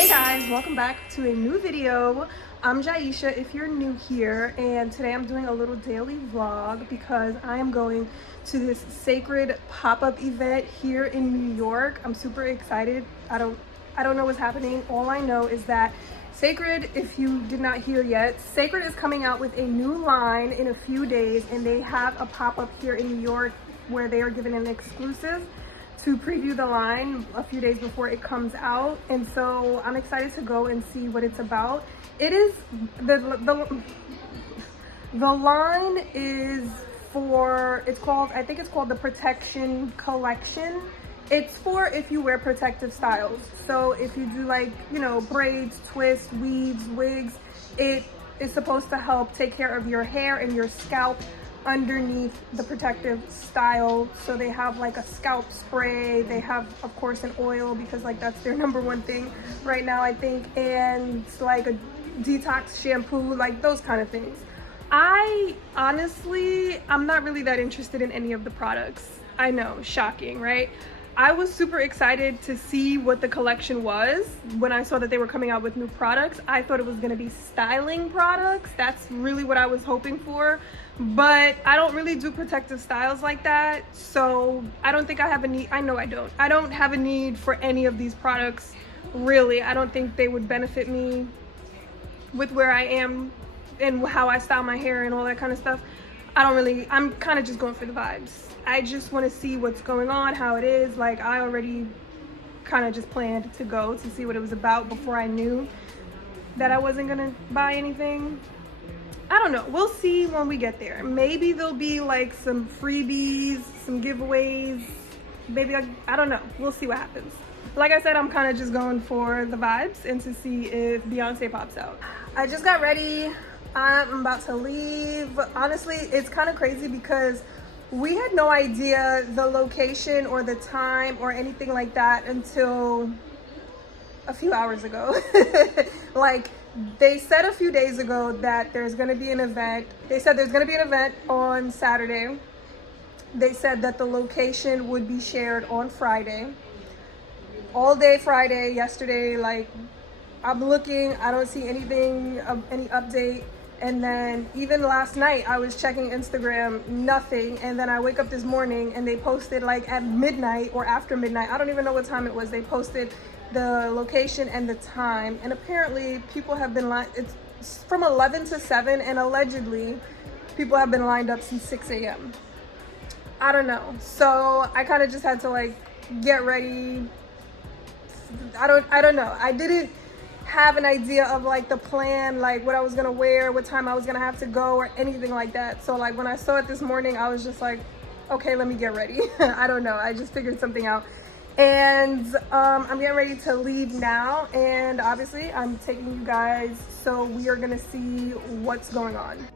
Hey guys, welcome back to a new video. I'm Jaisha if you're new here, and today I'm doing a little daily vlog because I am going to this Cecred pop-up event here in New York. I'm super excited. I don't know what's happening. All I know is that Cecred, if you did not hear yet, Cecred is coming out with a new line in a few days, and they have a pop-up here in New York where they are giving an exclusive to preview the line a few days before it comes out. And so I'm excited to go and see what it's about. It is the line is for, I think it's called the Protection Collection. It's for if you wear protective styles. So if you do, like, you know, braids, twists, weaves, wigs, it is supposed to help take care of your hair and your scalp underneath the protective style. So they have like a scalp spray, they have of course an oil, because like that's their number one thing right now, I think, and like a detox shampoo, like those kind of things. I honestly, I'm not really that interested in any of the products. I know, shocking, right? I was super excited to see what the collection was. When I saw that they were coming out with new products, I thought it was going to be styling products. That's really what I was hoping for. But I don't really do protective styles like that. So I don't think I have a need. I know I don't. I don't have a need for any of these products, really. I don't think they would benefit me with where I am and how I style my hair and all that kind of stuff. I'm kind of just going for the vibes. I just want to see what's going on, how it is. Like, I already kind of just planned to go to see what it was about before I knew that I wasn't gonna buy anything. I don't know, we'll see when we get there. Maybe there'll be like some freebies, some giveaways, maybe, I don't know, we'll see what happens. Like I said, I'm kind of just going for the vibes and to see if Beyonce pops out. I just got ready, I'm about to leave. Honestly, it's kind of crazy because we had no idea the location or the time or anything like that until a few hours ago. Like, they said a few days ago that there's going to be an event. They said there's going to be an event on Saturday. They said that the location would be shared on Friday. All day Friday, yesterday, like, I'm looking, I don't see anything of any update. And then even last night, I was checking Instagram, nothing. And then I wake up this morning and they posted like at midnight or after midnight. I don't even know what time it was. They posted the location and the time. And apparently people have been it's from 11 to 7, and allegedly people have been lined up since 6 a.m. I don't know. So I kind of just had to like get ready. I don't know. I didn't have an idea of like the plan, like what I was gonna wear, what time I was gonna have to go, or anything like that. So like when I saw it this morning, I was just like, okay, let me get ready. I don't know, I just figured something out. And I'm getting ready to leave now, and obviously I'm taking you guys, so we are gonna see what's going on.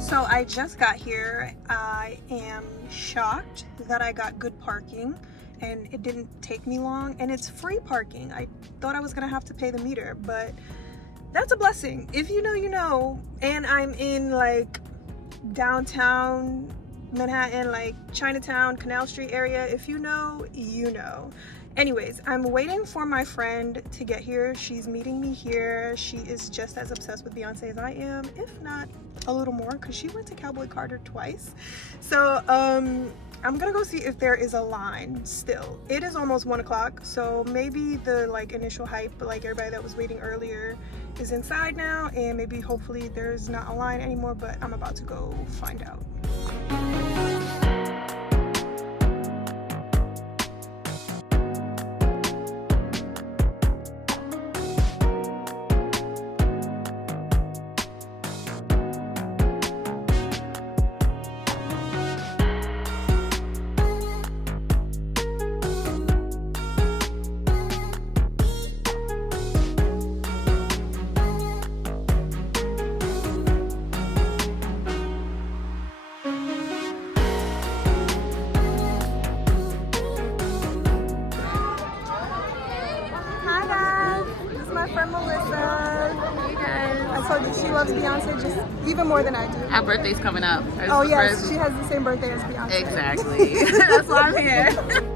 So I just got here. I am shocked that I got good parking and it didn't take me long, and it's free parking. I thought I was gonna have to pay the meter, but that's a blessing. If you know, you know. And I'm in like downtown Manhattan, like Chinatown, Canal Street area. If you know, you know. Anyways, I'm waiting for my friend to get here. She's meeting me here. She is just as obsessed with Beyonce as I am, if not a little more, because she went to Cowboy Carter twice. So I'm gonna go see if there is a line still. It is almost 1 o'clock, so maybe the like initial hype, like everybody that was waiting earlier, is inside now, and maybe hopefully there's not a line anymore, but I'm about to go find out. friend Melissa. Hey guys. I told you she loves Beyonce just even more than I do. Our birthday's coming up. Oh yes, she has the same birthday as Beyonce. Exactly. That's why I'm here.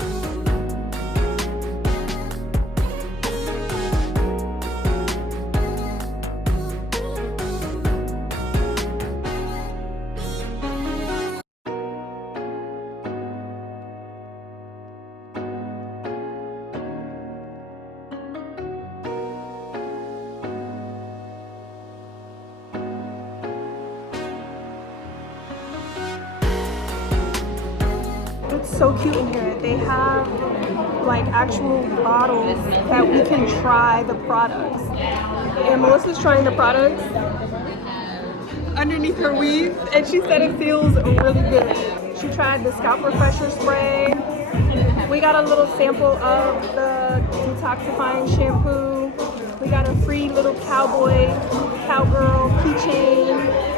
It's so cute in here. They have like actual bottles that we can try the products. And Melissa's trying the products underneath her weave, and she said it feels really good. She tried the scalp refresher spray. We got a little sample of the detoxifying shampoo. We got a free little cowgirl keychain.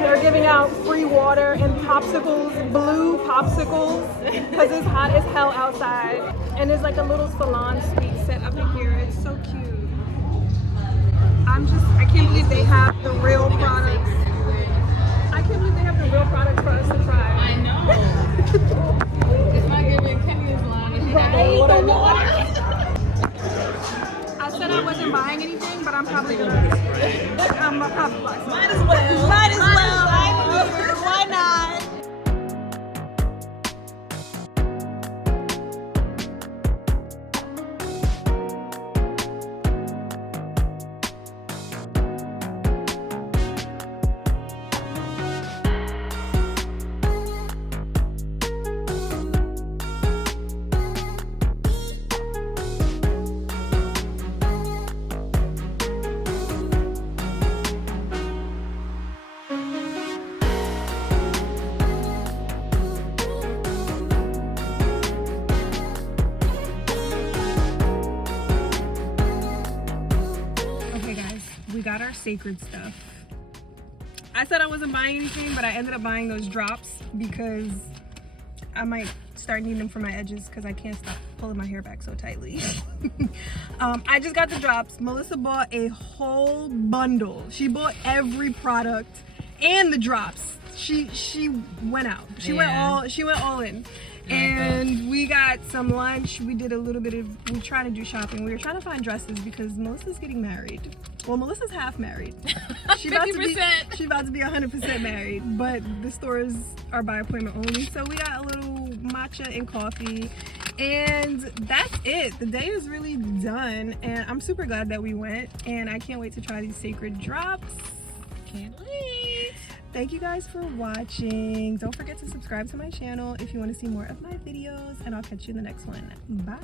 They're giving out free water and popsicles, blue popsicles, because it's hot as hell outside. And there's like a little salon suite set up in here. It's so cute. I can't believe they have the real products. I can't believe they have the real products for us to try. I know. It's not giving Kenya's line. Right, the water. I said I wasn't buying anything, but I'm probably gonna. I'm probably buy some. Might as well. Might as well. I'm here. Why not? We got our Cecred stuff. I said I wasn't buying anything, but I ended up buying those drops because I might start needing them for my edges because I can't stop pulling my hair back so tightly. I just got the drops. Melissa bought a whole bundle. She bought every product and the drops. She went out. She went all in. And we got some lunch. We did a little bit of, we tried to do shopping. We were trying to find dresses because Melissa's getting married. Well, Melissa's half married. She's about to be 100% married, but the stores are by appointment only. So we got a little matcha and coffee, and that's it. The day is really done, and I'm super glad that we went, and I can't wait to try these Cecred drops. Can't wait. Thank you guys for watching. Don't forget to subscribe to my channel if you want to see more of my videos, and I'll catch you in the next one. Bye.